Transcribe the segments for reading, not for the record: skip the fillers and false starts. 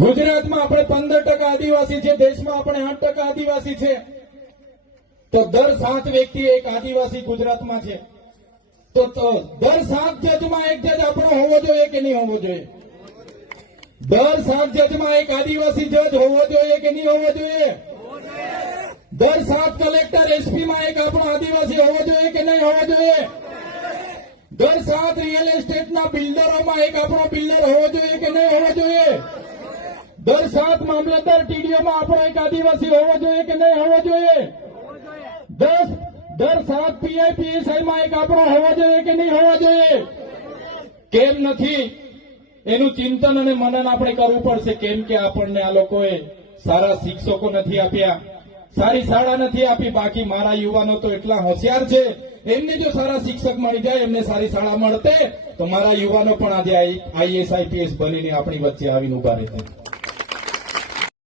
ગુજરાતમાં આપણે 15% આદિવાસી છે, દેશમાં આપણે 8% આદિવાસી છે, તો દર 7 વ્યક્તિ એક આદિવાસી ગુજરાતમાં છે. તો દર 7 જજમાં એક જજ આપણો હોવો જોઈએ કે નહીં હોવો જોઈએ? દર 7 જજમાં એક આદિવાસી જજ હોવો જોઈએ કે નહીં હોવો જોઈએ? દર 7 કલેક્ટર એસપી માં એક આપણો આદિવાસી હોવો જોઈએ કે નહીં હોવો જોઈએ? દર 7 રિયલ એસ્ટેટના બિલ્ડરોમાં એક આપણો બિલ્ડર હોવો જોઈએ કે નહીં હોવો જોઈએ? દર 7 મામલતદાર ટીડીઓમાં આપણો એક આદિવાસી હોવો જોઈએ કે નહીં હોવો જોઈએ? દર 7 પીઆઈ પીએસઆઈમાં એક આપણો હોવો જોઈએ કે નહીં હોવો જોઈએ? કેમ નથી? એનું ચિંતન અને મનન આપણે કરવું પડશે. કેમ કે આપણને આ લોકોએ સારા શિક્ષકો નથી આપ્યા, સારી શાળા નથી આપી. બાકી મારા યુવાનો તો એટલા હોશિયાર છે, એમને જો સારા શિક્ષક મળી જાય, એમને સારી શાળા મળતે, તો મારા યુવાનો પણ આજે આઈએસ આઈપીએસ બનીને આપણી વચ્ચે આવીને ઉભા રહેતા.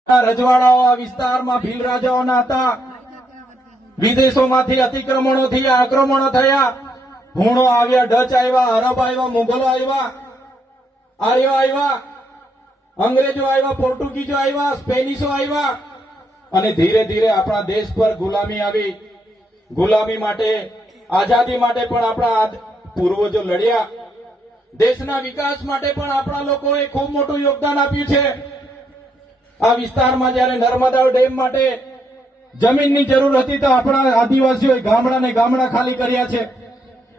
રજવાડાઓ આ વિસ્તારમાં ભીલ રાજાઓના હતા. વિદેશોમાંથી અતિક્રમણોથી આક્રમણો થયા. હુણો આવ્યા, ડચ આવ્યા, અરબ આવ્યા, મુગલો આવ્યા, આર્યો આવ્યા, અંગ્રેજો આવ્યા, પોર્ટુગીઝો આવ્યા, સ્પેનિશો આવ્યા, અને ધીરે ધીરે આપણા દેશ પર ગુલામી આવી. ગુલામી માટે, આઝાદી માટે પણ આપણા પૂર્વજો લડ્યા. દેશના વિકાસ માટે પણ આપણા લોકોએ ખૂબ મોટું યોગદાન આપ્યું છે. આ વિસ્તારમાં જયારે નર્મદા ડેમ માટે જમીનની જરૂર હતી, તો આપણા આદિવાસીઓએ ગામડાને ગામડા ખાલી કર્યા છે.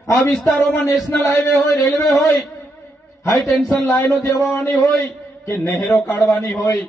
આ વિસ્તારોમાં નેશનલ હાઈવે હોય, રેલવે હોય, હાઈ ટેન્શન લાઈનો દેવાની હોય કે નહેરો કાઢવાની હોય,